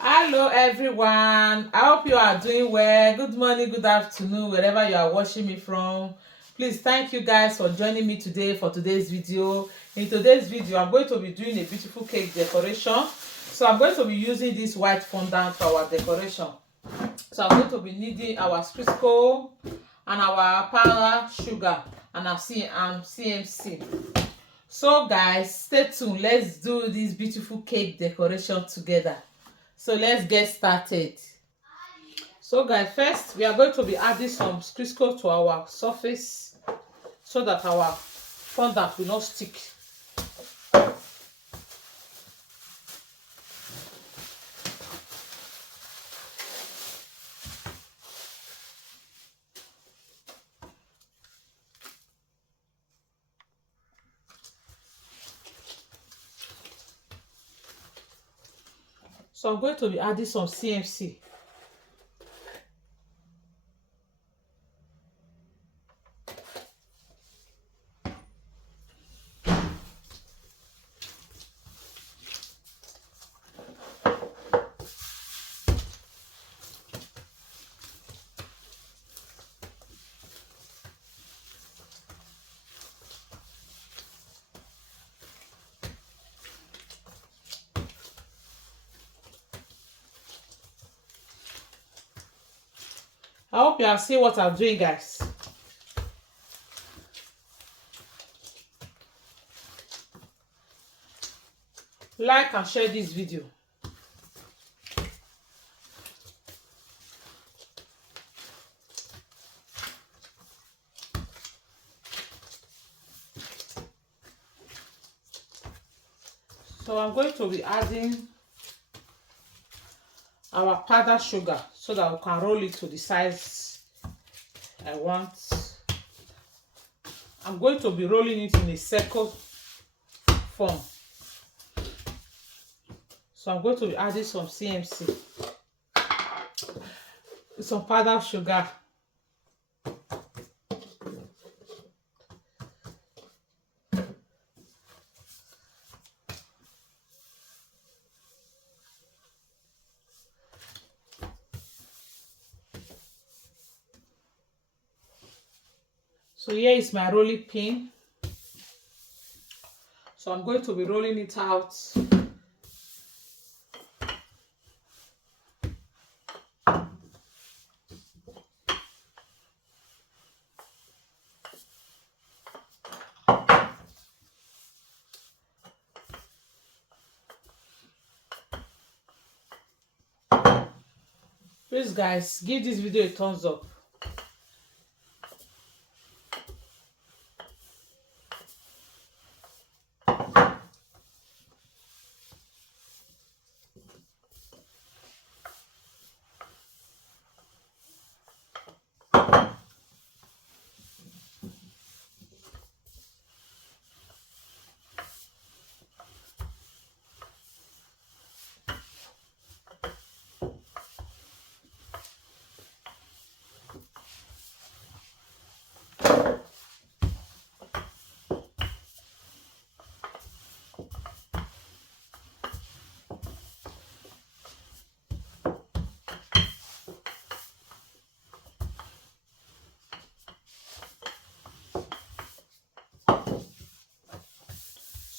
Hello everyone. I hope you are doing well. Good morning, good afternoon, wherever you are watching me from. Please thank you guys for joining me today for today's video. In today's video, I'm going to be doing a beautiful cake decoration. So I'm going to be using this white fondant for our decoration. So I'm going to be needing our Crisco and our powder sugar and our CMC. So guys, stay tuned. Let's do this beautiful cake decoration together. So let's get started. So guys, first we are going to be adding some Crisco to our surface so that our fondant will not stick. So I'm going to be adding some CMC. I hope you are seeing what I'm doing, guys. Like and share this video. So I'm going to be adding our powder sugar so that we can roll it to the size I want. I'm going to be rolling it in a circle form. So I'm going to be adding some CMC, some powder sugar. So here is my rolling pin. So I'm going to be rolling it out. Please guys, give this video a thumbs up.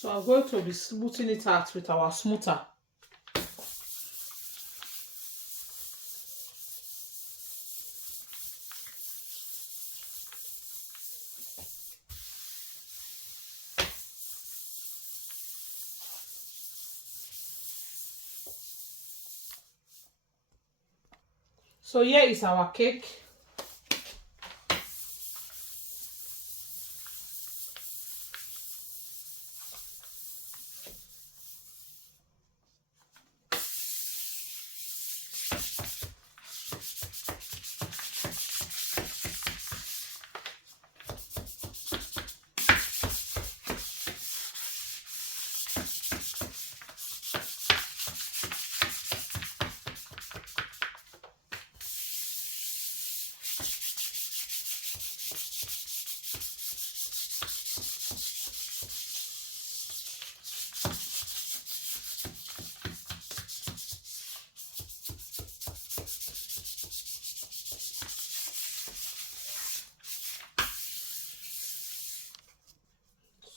So I'm going to be smoothing it out with our smoother. So here is our cake.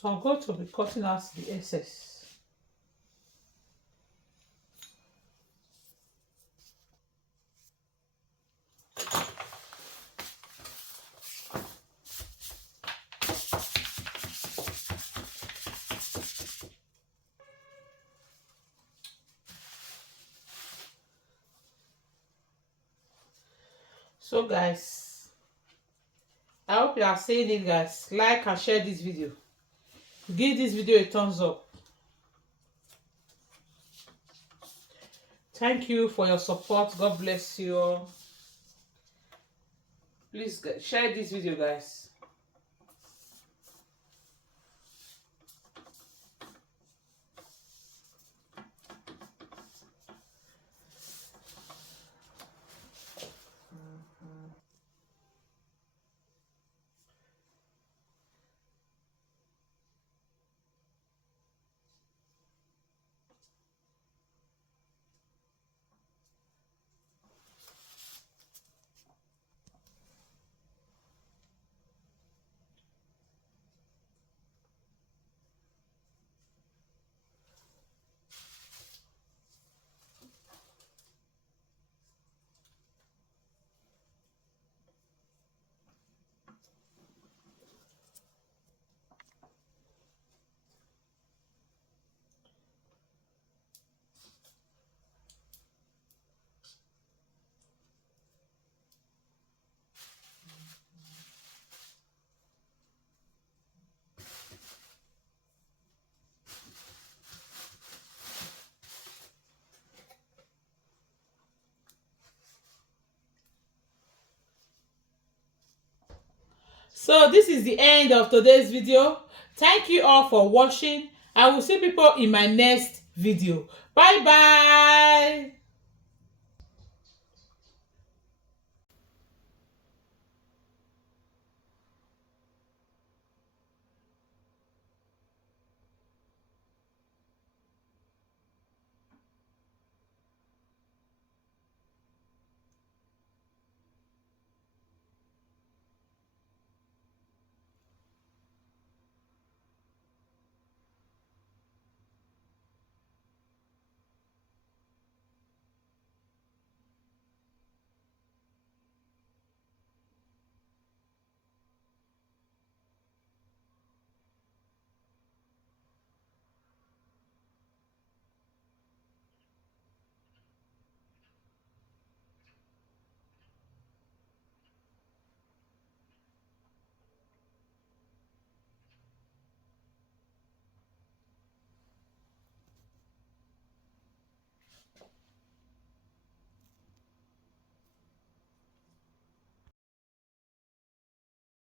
So I'm going to be cutting out the excess. So guys, I hope you are seeing it, guys. Like and share this video. Give this video a thumbs up. Thank you for your support. God bless you all. Please share this video, guys. So this is the end of today's video. Thank you all for watching. I will see people in my next video. Bye bye.